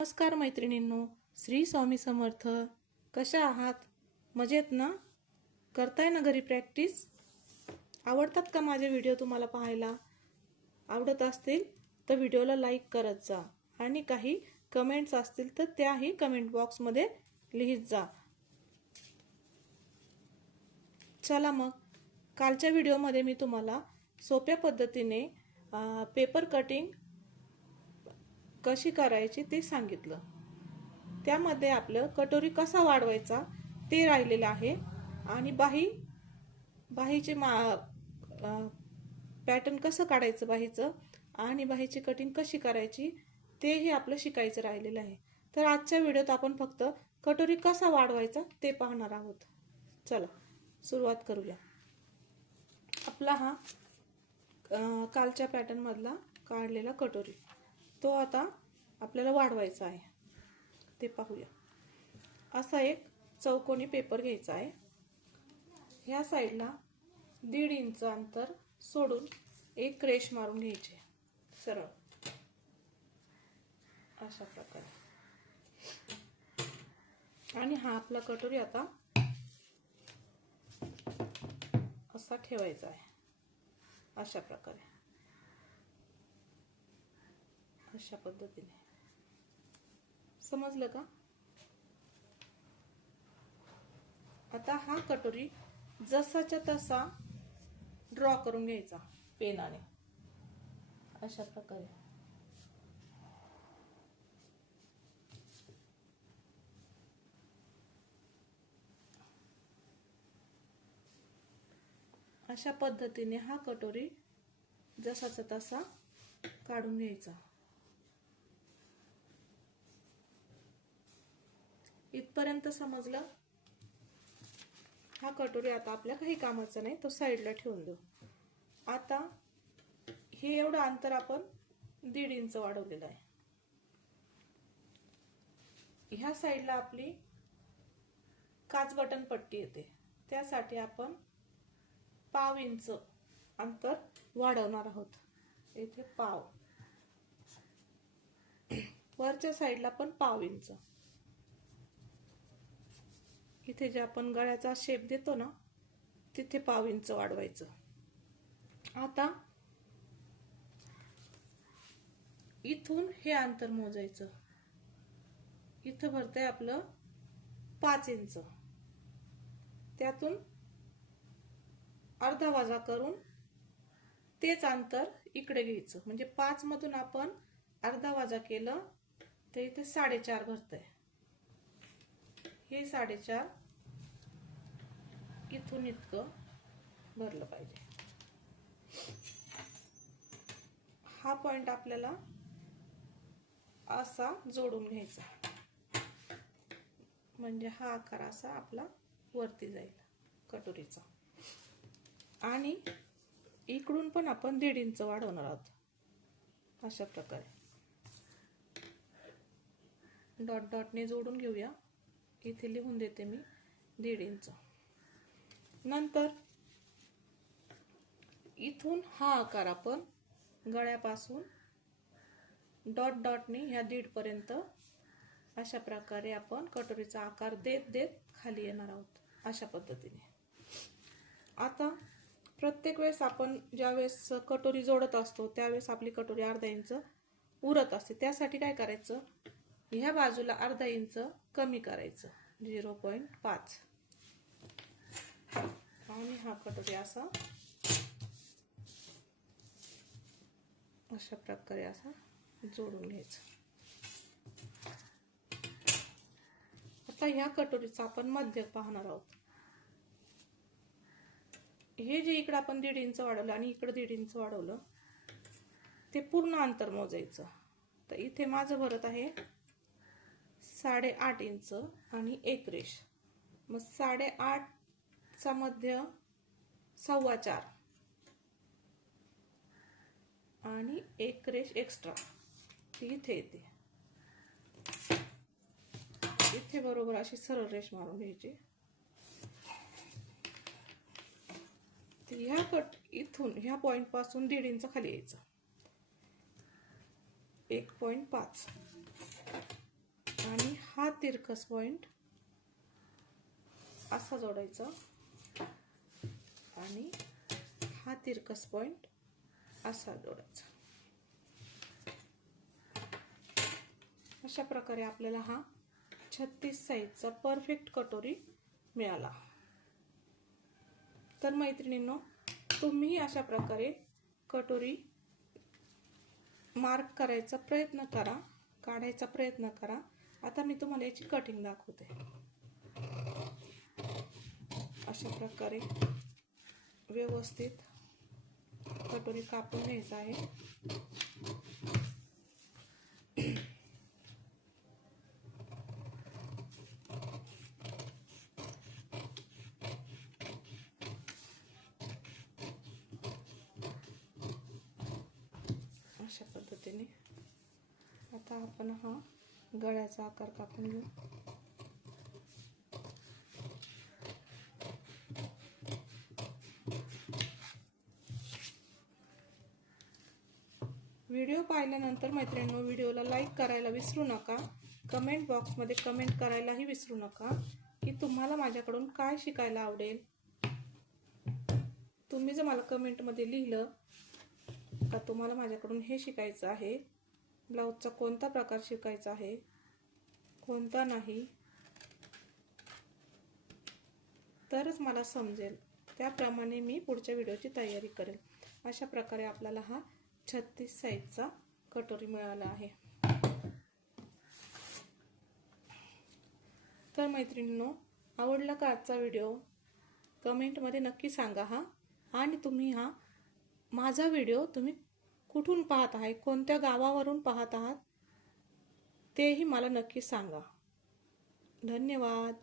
नमस्कार मैत्रिणींनो श्री स्वामी समर्थ. कशा आहात? मजेत ना? करताय ना घरी प्रॅक्टिस आवडतात का माझे व्हिडिओ तुम्हाला पाहायला? आवडत असतील तर व्हिडिओला लाईक करत जा. आणि काही कमेंट्स असतील तर त्याही कमेंट बॉक्समध्ये लिहित जा. चला मग. कालच्या व्हिडिओमध्ये मी तुम्हाला सोप्या पद्धतीने पेपर कटिंग कशी करायची ते सांगितलं. त्यामध्ये आपलं कटोरी कसा वाढवायचा ते राहिलेलं आहे. आणि बाही बाहीचे मा पॅटर्न कसं काढायचं बाहीचं आणि बाहीची कटिंग कशी करायची तेही आपलं शिकायचं राहिलेलं आहे. तर आजच्या व्हिडिओत आपण फक्त कटोरी कसा वाढवायचा ते पाहणार आहोत. चला सुरुवात करूया. आपला हा कालच्या पॅटर्नमधला काढलेला कटोरी. तो आता आपल्याला वाढवायचा आहे. ते पाहूया. असा एक चौकोनी पेपर घ्यायचा आहे. ह्या साईडला दीड इंच अंतर सोडून एक रेश मारून घ्यायचे. सरळ. अशा प्रकारे. आणि हा आपला कटोरी आता असा ठेवायचा आहे. अशा प्रकारे. अशा पद्धतीने. समजलं का? आता हा कटोरी जसाच्या तसा ड्रॉ करून घ्यायचा पेनाने. अशा प्रकारे. अशा पद्धतीने हा कटोरी जसाचा तसा काढून घ्यायचा. इथपर्यंत समजलं? हा कटोरी आता आपल्या काही कामाचा नाही तो साईडला ठेवून देऊ. आता हे एवढं अंतर आपण दीड इंच वाढवलेलं आहे. ह्या साईडला आपली काच बटन पट्टी येते. त्यासाठी आपण पाव इंच अंतर वाढवणार आहोत. इथे पाव. वरच्या साईडला पण पाव इंच. इथे जे आपण गळ्याचा शेप देतो ना तिथे पाव इंच वाढवायचं. आता इथून हे अंतर मोजायचं. इथं भरतंय आपलं पाच इंच. त्यातून अर्धा वाजा करून तेच अंतर इकडे घ्यायचं. म्हणजे पाच मधून आपण अर्धा वाजा केलं तर इथे साडेचार भरतंय. हे साडेचार इथून इतकं भरलं पाहिजे. हा पॉइंट आपल्याला असा जोडून घ्यायचा. म्हणजे हा आकार असा आपला वरती जाईल कटोरीचा. आणि इकडून पण आपण दीड इंच वाढवणार आहोत. अशा प्रकारे. डॉट डॉटने जोडून घेऊया. इथे लिहून देते मी दीड इंच. नंतर इथून हा आकार आपण गळ्यापासून डॉट डॉटने ह्या दीडपर्यंत अशा प्रकारे आपण कटोरीचा आकार देत देत खाली येणार आहोत अशा पद्धतीने. आता प्रत्येक वेळेस आपण ज्यावेळेस कटोरी जोडत असतो त्यावेळेस आपली कटोरी अर्धा इंच उरत असते. त्यासाठी काय करायचं? ह्या बाजूला अर्धा इंच कमी करायचं झिरो पॉईंट पाच. आणि हा कटोरी असा अशा प्रकारे असा जोडून घ्यायचा. आता ह्या कटोरीचा आपण मध्य पाहणार आहोत. हे जे इकडं आपण दीड इंच वाढवलं आणि इकडं दीड इंच वाढवलं ते पूर्ण अंतर मोजायचं. तर इथे माझं भरत आहे साडेआठ इंच आणि एक रेश मग साडेआठचा मध्य सव्वा चार. आणि एक रेश एक्स्ट्रा ती इथे येते. इथे बरोबर अशी सरळ रेश मारून घ्यायची. ह्या कट इथून ह्या पॉइंटपासून दीड इंच खाली यायचं. एक पॉइंट पाच. आणि हा तिरकस पॉइंट असा जोडायचा. आणि हा तिरकस पॉइंट असा जोडायचा. अशा प्रकारे आपल्याला हा छत्तीस साईजचा परफेक्ट कटोरी मिळाला. तर मैत्रिणींनो तुम्ही अशा प्रकारे कटोरी मार्क करायचा प्रयत्न करा काढायचा प्रयत्न करा. आता मी तुम्हाला याची कटिंग दाखवते. अशा प्रकारे व्यवस्थित कटोरी कापून घ्यायचा आहे. अशा पद्धतीने आता आपण हा गळ्याचा आकार कापून घेऊ. व्हिडिओ पाहिल्यानंतर मैत्रिणींनो व्हिडिओला लाईक करायला विसरू नका. कमेंट बॉक्समध्ये कमेंट करायलाही विसरू नका. की तुम्हाला माझ्याकडून काय शिकायला आवडेल? तुम्ही जर मला कमेंटमध्ये लिहिलं का तुम्हाला माझ्याकडून हे शिकायचं आहे? ब्लाऊजचा कोणता प्रकार शिकायचा आहे? कोणता नाही? तरच मला समजेल. त्याप्रमाणे मी पुढच्या व्हिडिओची तयारी करेल. अशा प्रकारे आपल्याला हा छत्तीस साईजचा कटोरी मिळाला आहे. तर मैत्रिणींनो आवडला का आजचा व्हिडिओ? कमेंटमध्ये नक्की सांगा हा. आणि तुम्ही हा माझा व्हिडिओ तुम्ही कुठून पाहत आहे कोणत्या गावावरून पाहत आहात तेही मला नक्की सांगा. धन्यवाद.